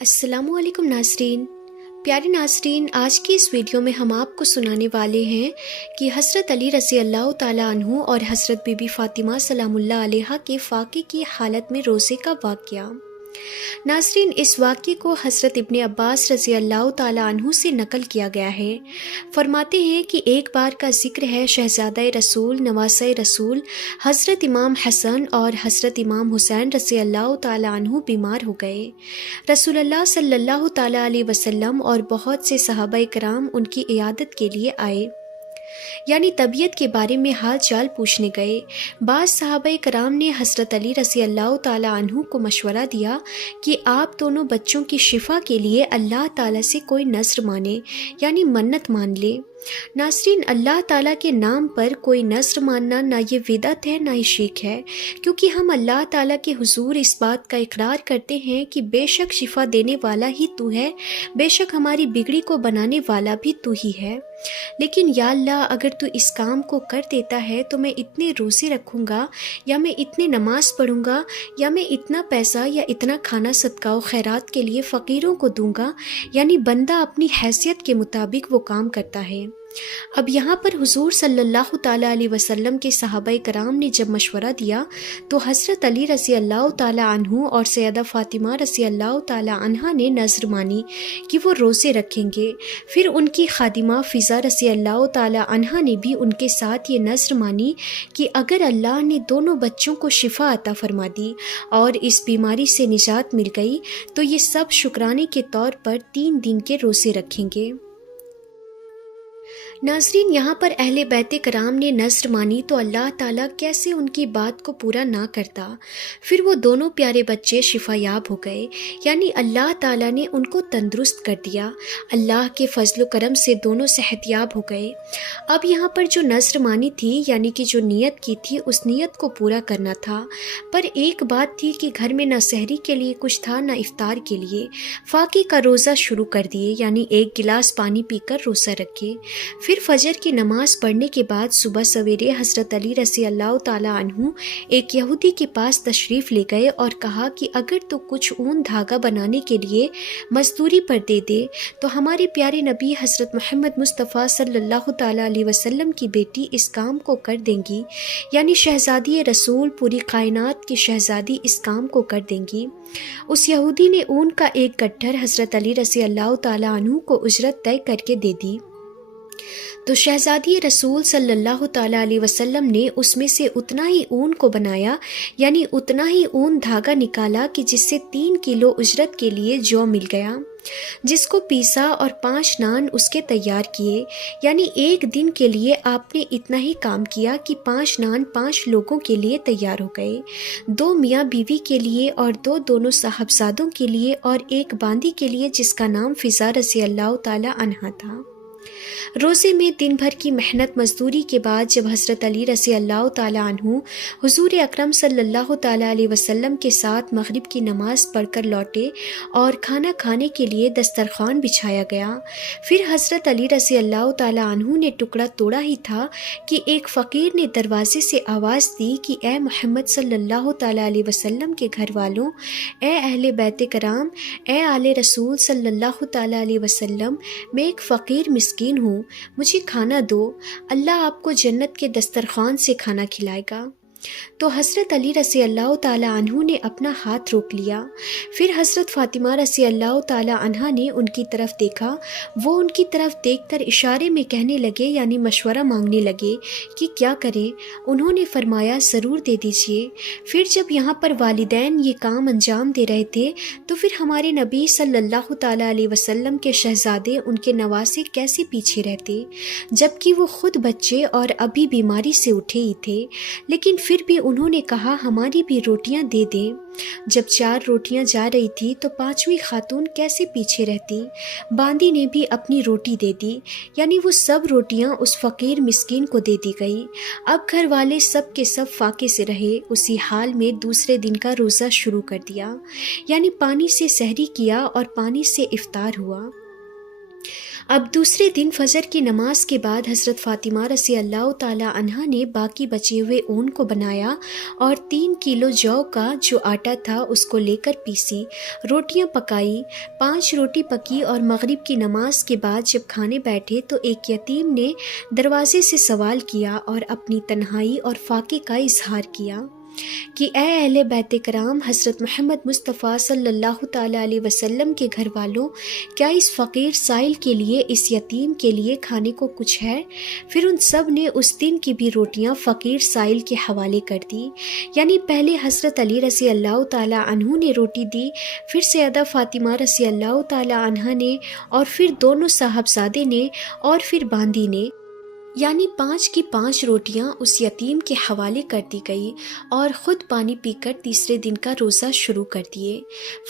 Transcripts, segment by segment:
السلام علیکم ناظرین۔ پیارے ناظرین، آج کی اس ویڈیو میں ہم آپ کو سنانے والے ہیں کہ حضرت علی رضی اللہ تعالیٰ عنہ اور حضرت بی بی فاطمہ سلام اللہ علیہا کے فاقے کی حالت میں روزے کا واقعہ۔ ناظرین، اس واقعے کو حضرت ابن عباس رضی اللہ تعالیٰ عنہ سے نقل کیا گیا ہے۔ فرماتے ہیں کہ ایک بار کا ذکر ہے، شہزادہ رسول نواسہ رسول حضرت امام حسن اور حضرت امام حسین رضی اللہ تعالیٰ عنہ بیمار ہو گئے۔ رسول اللہ صلی اللہ تعالیٰ علیہ وسلم اور بہت سے صحابہ کرام ان کی عیادت کے لیے آئے، یعنی طبیعت کے بارے میں حال چال پوچھنے گئے۔ بعض صحابہ کرام نے حضرت علی رضی اللہ تعالیٰ عنہ کو مشورہ دیا کہ آپ دونوں بچوں کی شفا کے لیے اللہ تعالیٰ سے کوئی نذر مانے، یعنی منت مان لے۔ ناظرین، اللہ تعالیٰ کے نام پر کوئی نذر ماننا نہ یہ بدعت ہے نہ ہی شرک ہے، کیونکہ ہم اللہ تعالیٰ کے حضور اس بات کا اقرار کرتے ہیں کہ بے شک شفا دینے والا ہی تو ہے، بے شک ہماری بگڑی کو بنانے والا بھی تو ہی ہے۔ لیکن یا اللہ، اگر تو اس کام کو کر دیتا ہے تو میں اتنے روزے رکھوں گا، یا میں اتنے نماز پڑھوں گا، یا میں اتنا پیسہ یا اتنا کھانا صدقہ و خیرات کے لیے فقیروں کو دوں گا، یعنی بندہ اپنی حیثیت کے مطابق وہ کام کرتا ہے۔ اب یہاں پر حضور صلی اللہ تعالیٰ علیہ وسلم کے صحابہ کرام نے جب مشورہ دیا تو حضرت علی رضی اللہ تعالیٰ عنہ اور سیدہ فاطمہ رضی اللہ تعالیٰ عنہا نے نذر مانی کہ وہ روزے رکھیں گے۔ پھر ان کی خادمہ فضا رضی اللہ تعالیٰ عنہا نے بھی ان کے ساتھ یہ نذر مانی کہ اگر اللہ نے دونوں بچوں کو شفا عطا فرما دی اور اس بیماری سے نجات مل گئی تو یہ سب شکرانے کے طور پر 3 دن کے روزے رکھیں گے۔ ناظرین، یہاں پر اہل بیت کرام نے نذر مانی تو اللہ تعالیٰ کیسے ان کی بات کو پورا نہ کرتا۔ پھر وہ دونوں پیارے بچے شفا یاب ہو گئے، یعنی اللہ تعالیٰ نے ان کو تندرست کر دیا۔ اللہ کے فضل و کرم سے دونوں صحت یاب ہو گئے۔ اب یہاں پر جو نذر مانی تھی، یعنی کہ جو نیت کی تھی، اس نیت کو پورا کرنا تھا۔ پر ایک بات تھی کہ گھر میں نہ سحری کے لیے کچھ تھا نہ افطار کے لیے۔ فاقے کا روزہ شروع کر دیے، یعنی 1 گلاس پانی پی کر روزہ رکھے۔ پھر فجر کی نماز پڑھنے کے بعد صبح سویرے حضرت علی رضی اللہ تعالیٰ عنہ ایک یہودی کے پاس تشریف لے گئے اور کہا کہ اگر تو کچھ اون دھاگا بنانے کے لیے مزدوری پر دے دے تو ہمارے پیارے نبی حضرت محمد مصطفیٰ صلی اللہ تعالیٰ علیہ وسلم کی بیٹی اس کام کو کر دیں گی، یعنی شہزادی رسول پوری کائنات کی شہزادی اس کام کو کر دیں گی۔ اس یہودی نے اون کا ایک گٹھر حضرت علی رضی اللہ تعالیٰ عنہ کو اجرت طے کر کے دے دی۔ تو شہزادی رسول صلی اللہ تعالیٰ علیہ وسلم نے اس میں سے اتنا ہی اون کو بنایا، یعنی اتنا ہی اون دھاگا نکالا کہ جس سے 3 کلو اجرت کے لیے جو مل گیا، جس کو پیسا اور 5 نان اس کے تیار کیے، یعنی 1 دن کے لیے آپ نے اتنا ہی کام کیا کہ 5 نان 5 لوگوں کے لیے تیار ہو گئے، 2 میاں بیوی کے لیے اور 2 دونوں صاحبزادوں کے لیے اور 1 باندی کے لیے جس کا نام فضا رضی اللہ تعالیٰ عنہا تھا۔ روزے میں دن بھر کی محنت مزدوری کے بعد جب حضرت علی رضی اللہ تعالیٰ عنہ حضور اکرم صلی اللہ تعالیٰ علیہ وسلم کے ساتھ مغرب کی نماز پڑھ کر لوٹے اور کھانا کھانے کے لیے دسترخوان بچھایا گیا، پھر حضرت علی رضی اللہ تعالیٰ عنہ نے ٹکڑا توڑا ہی تھا کہ ایک فقیر نے دروازے سے آواز دی کہ اے محمد صلی اللہ تعالیٰ علیہ وسلم کے گھر والوں، اے اہل بیت کرام، اے آل رسول صلی اللہ تعالیٰ علیہ وسلم، میں ایک فقیر مسکین ہوں، مجھے کھانا دو، اللہ آپ کو جنت کے دسترخوان سے کھانا کھلائے گا۔ تو حضرت علی رضی اللہ تعالیٰ عنہ نے اپنا ہاتھ روک لیا۔ پھر حضرت فاطمہ رضی اللہ تعالیٰ عنہا نے ان کی طرف دیکھا، وہ ان کی طرف دیکھ کر اشارے میں کہنے لگے، یعنی مشورہ مانگنے لگے کہ کیا کریں۔ انہوں نے فرمایا ضرور دے دیجئے۔ پھر جب یہاں پر والدین یہ کام انجام دے رہے تھے تو پھر ہمارے نبی صلی اللہ تعالیٰ علیہ وسلم کے شہزادے، ان کے نواسے کیسے پیچھے رہتے، جبکہ وہ خود بچے اور ابھی بیماری سے اٹھے ہی تھے۔ لیکن پھر بھی انہوں نے کہا ہماری بھی روٹیاں دے دیں۔ جب 4 روٹیاں جا رہی تھی تو 5ویں خاتون کیسے پیچھے رہتی؟ باندی نے بھی اپنی روٹی دے دی، یعنی وہ سب روٹیاں اس فقیر مسکین کو دے دی گئی۔ اب گھر والے سب کے سب فاقے سے رہے۔ اسی حال میں دوسرے دن کا روزہ شروع کر دیا، یعنی پانی سے سحری کیا اور پانی سے افطار ہوا۔ اب دوسرے دن فجر کی نماز کے بعد حضرت فاطمہ رضی اللہ تعالی عنہا نے باقی بچے ہوئے اون کو بنایا اور 3 کلو جو کا جو آٹا تھا اس کو لے کر پیسی، روٹیاں پکائی، 5 روٹی پکی، اور مغرب کی نماز کے بعد جب کھانے بیٹھے تو ایک یتیم نے دروازے سے سوال کیا اور اپنی تنہائی اور فاقے کا اظہار کیا کہ اے اہل بیت کرام، حضرت محمد مصطفیٰ صلی اللہ تعالیٰ علیہ وسلم کے گھر والوں، کیا اس فقیر سائل کے لیے، اس یتیم کے لیے کھانے کو کچھ ہے؟ پھر ان سب نے اس دن کی بھی روٹیاں فقیر سائل کے حوالے کر دی، یعنی پہلے حضرت علی رضی اللہ تعالیٰ عنہ نے روٹی دی، پھر سیدہ فاطمہ رضی اللہ تعالیٰ عنہا نے، اور پھر دونوں صاحبزادے نے، اور پھر باندی نے، یعنی 5 کی 5 روٹیاں اس یتیم کے حوالے کر دی گئی، اور خود پانی پی کر تیسرے دن کا روزہ شروع کر دیے۔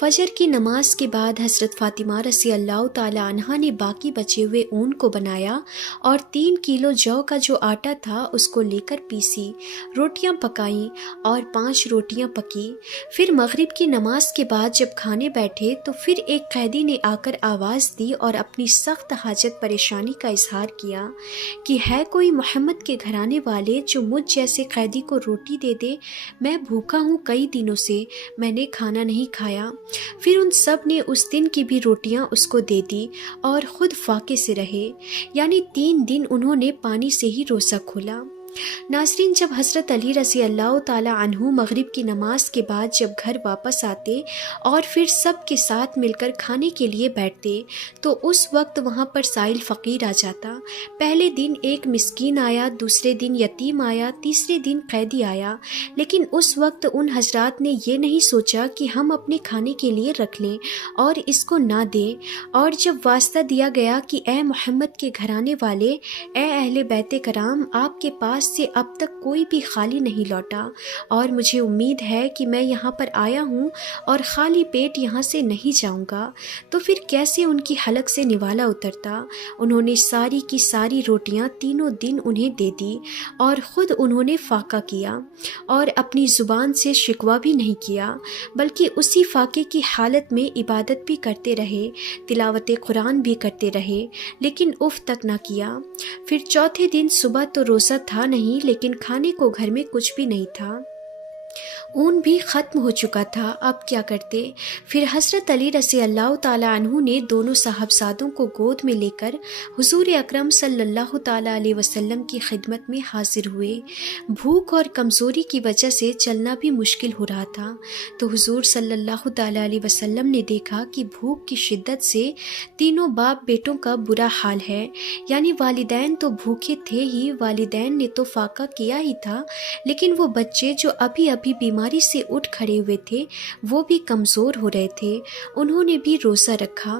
فجر کی نماز کے بعد حضرت فاطمہ رضی اللہ تعالی عنہا نے باقی بچے ہوئے اون کو بنایا اور 3 کلو جو کا جو آٹا تھا اس کو لے کر پیسی، روٹیاں پکائیں اور 5 روٹیاں پکی۔ پھر مغرب کی نماز کے بعد جب کھانے بیٹھے تو پھر ایک قیدی نے آ کر آواز دی اور اپنی سخت حاجت پریشانی کا اظہار کیا کہ ہے کوئی محمد کے گھرانے والے جو مجھ جیسے قیدی کو روٹی دے دے؟ میں بھوکا ہوں، کئی دنوں سے میں نے کھانا نہیں کھایا۔ پھر ان سب نے اس دن کی بھی روٹیاں اس کو دے دی اور خود فاقے سے رہے، یعنی 3 دن انہوں نے پانی سے ہی روزہ کھولا۔ ناظرین، جب حضرت علی رضی اللہ تعالی عنہ مغرب کی نماز کے بعد جب گھر واپس آتے اور پھر سب کے ساتھ مل کر کھانے کے لیے بیٹھتے تو اس وقت وہاں پر سائل فقیر آ جاتا۔ پہلے دن ایک مسکین آیا، دوسرے دن یتیم آیا، تیسرے دن قیدی آیا، لیکن اس وقت ان حضرات نے یہ نہیں سوچا کہ ہم اپنے کھانے کے لیے رکھ لیں اور اس کو نہ دیں، اور جب واسطہ دیا گیا کہ اے محمد کے گھرانے والے، اے اہل بیت کرام، آپ کے پاس سے اب تک کوئی بھی خالی نہیں لوٹا اور مجھے امید ہے کہ میں یہاں پر آیا ہوں اور خالی پیٹ یہاں سے نہیں جاؤں گا، تو پھر کیسے ان کی حلق سے نوالا اترتا؟ انہوں نے ساری کی ساری روٹیاں تینوں دن انہیں دے دی اور خود انہوں نے فاقہ کیا اور اپنی زبان سے شکوہ بھی نہیں کیا، بلکہ اسی فاقے کی حالت میں عبادت بھی کرتے رہے، تلاوت قرآن بھی کرتے رہے، لیکن اف تک نہ کیا۔ پھر چوتھے دن صبح تو روزہ تھا نہیں، لیکن کھانے کو گھر میں کچھ بھی نہیں تھا، اون بھی ختم ہو چکا تھا، اب کیا کرتے؟ پھر حضرت علی رضی اللہ تعالی عنہ نے دونوں صاحبزادوں کو گود میں لے کر حضور اکرم صلی اللہ تعالی علیہ وسلم کی خدمت میں حاضر ہوئے۔ بھوک اور کمزوری کی وجہ سے چلنا بھی مشکل ہو رہا تھا، تو حضور صلی اللہ تعالی علیہ وسلم نے دیکھا کہ بھوک کی شدت سے تینوں باپ بیٹوں کا برا حال ہے، یعنی والدین تو بھوکے تھے ہی، والدین نے تو فاقہ کیا ہی تھا، لیکن وہ بچے جو ابھی بیماری سے اٹھ کھڑے ہوئے تھے وہ بھی کمزور ہو رہے تھے، انہوں نے بھی روزہ رکھا۔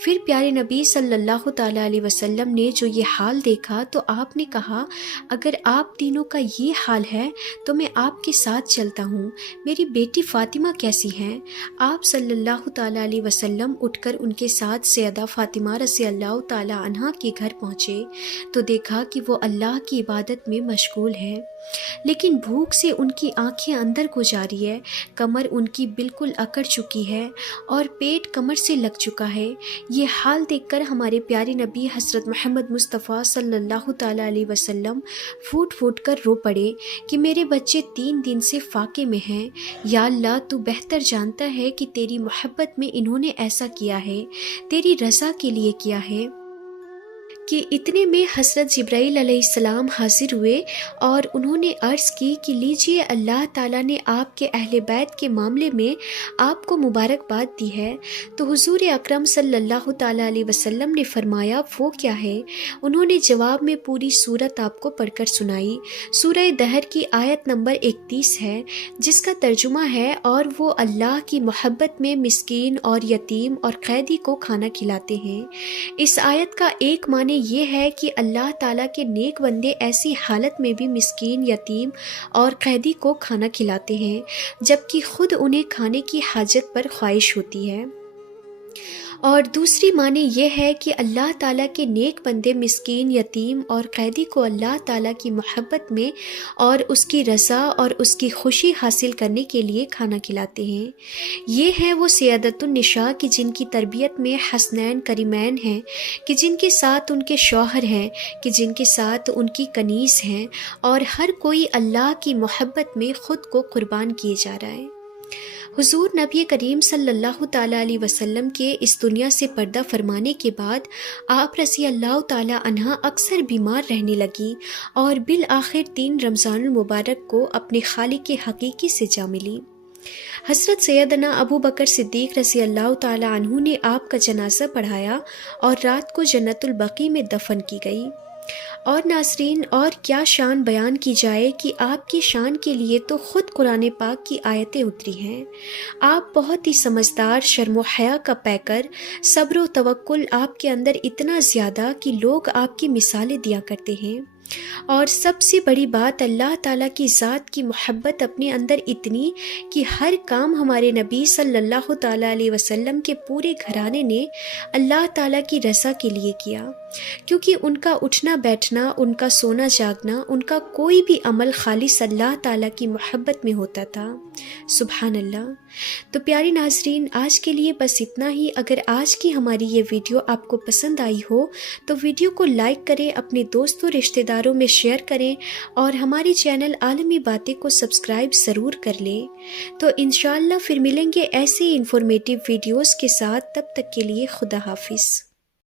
پھر پیارے نبی صلی اللہ تعالی علیہ وسلم نے جو یہ حال دیکھا تو آپ نے کہا، اگر آپ تینوں کا یہ حال ہے تو میں آپ کے ساتھ چلتا ہوں، میری بیٹی فاطمہ کیسی ہیں؟ آپ صلی اللہ تعالی علیہ وسلم اٹھ کر ان کے ساتھ سیدہ فاطمہ رضی اللہ تعالی عنہا کے گھر پہنچے تو دیکھا کہ وہ اللہ کی عبادت میں مشغول ہے، لیکن بھوک سے ان کی آنکھیں اندر کو جاری ہے، کمر ان کی بالکل اکڑ چکی ہے اور پیٹ کمر سے لگ چکا ہے۔ یہ حال دیکھ کر ہمارے پیارے نبی حضرت محمد مصطفیٰ صلی اللہ تعالی علیہ وسلم پھوٹ پھوٹ کر رو پڑے کہ میرے بچے 3 دن سے فاقے میں ہیں، یا اللہ تو بہتر جانتا ہے کہ تیری محبت میں انہوں نے ایسا کیا ہے، تیری رضا کے لیے کیا ہے۔ کہ اتنے میں حضرت جبرائیل علیہ السلام حاضر ہوئے اور انہوں نے عرض کی کہ لیجئے، اللہ تعالیٰ نے آپ کے اہل بیت کے معاملے میں آپ کو مبارکباد دی ہے۔ تو حضور اکرم صلی اللہ تعالیٰ علیہ وسلم نے فرمایا، وہ کیا ہے؟ انہوں نے جواب میں پوری سورت آپ کو پڑھ کر سنائی۔ سورہ دہر کی آیت نمبر 31 ہے، جس کا ترجمہ ہے، اور وہ اللہ کی محبت میں مسکین اور یتیم اور قیدی کو کھانا کھلاتے ہیں۔ اس آیت کا ایک معنی یہ ہے کہ اللہ تعالیٰ کے نیک بندے ایسی حالت میں بھی مسکین، یتیم اور قیدی کو کھانا کھلاتے ہیں جبکہ خود انہیں کھانے کی حاجت پر خواہش ہوتی ہے۔ اور دوسری معنی یہ ہے کہ اللہ تعالیٰ کے نیک بندے مسکین، یتیم اور قیدی کو اللہ تعالیٰ کی محبت میں اور اس کی رضا اور اس کی خوشی حاصل کرنے کے لیے کھانا کھلاتے ہیں۔ یہ ہے وہ سیادت النساء کہ جن کی تربیت میں حسنین کریمین ہیں، کہ جن کے ساتھ ان کے شوہر ہیں، کہ جن کے ساتھ ان کی کنیز ہیں، اور ہر کوئی اللہ کی محبت میں خود کو قربان کیے جا رہا ہے۔ حضور نبی کریم صلی اللہ تعالیٰ علیہ وسلم کے اس دنیا سے پردہ فرمانے کے بعد آپ رضی اللہ تعالیٰ عنہ اکثر بیمار رہنے لگی اور بالآخر 3 رمضان المبارک کو اپنے خالق حقیقی سے جا ملی۔ حضرت سیدنا ابو بکر صدیق رضی اللہ تعالیٰ عنہ نے آپ کا جنازہ پڑھایا اور رات کو جنت البقیع میں دفن کی گئی۔ اور ناظرین، اور کیا شان بیان کی جائے کہ آپ کی شان کے لیے تو خود قرآن پاک کی آیتیں اتری ہیں۔ آپ بہت ہی سمجھدار، شرم و حیا کا پیکر، صبر و توکل آپ کے اندر اتنا زیادہ کہ لوگ آپ کی مثالیں دیا کرتے ہیں۔ اور سب سے بڑی بات، اللہ تعالیٰ کی ذات کی محبت اپنے اندر اتنی کہ ہر کام ہمارے نبی صلی اللہ تعالیٰ علیہ وسلم کے پورے گھرانے نے اللہ تعالیٰ کی رضا کے لیے کیا، کیونکہ ان کا اٹھنا بیٹھنا، ان کا سونا جاگنا، ان کا کوئی بھی عمل خالص اللہ تعالیٰ کی محبت میں ہوتا تھا۔ سبحان اللہ۔ تو پیارے ناظرین، آج کے لیے بس اتنا ہی۔ اگر آج کی ہماری یہ ویڈیو آپ کو پسند آئی ہو تو ویڈیو کو لائک کریں، اپنے دوستوں رشتہ داروں میں شیئر کریں، اور ہماری چینل عالمی باتیں کو سبسکرائب ضرور کر لیں۔ تو انشاءاللہ پھر ملیں گے ایسے انفارمیٹیو ویڈیوز کے ساتھ، تب تک کے لیے خدا حافظ۔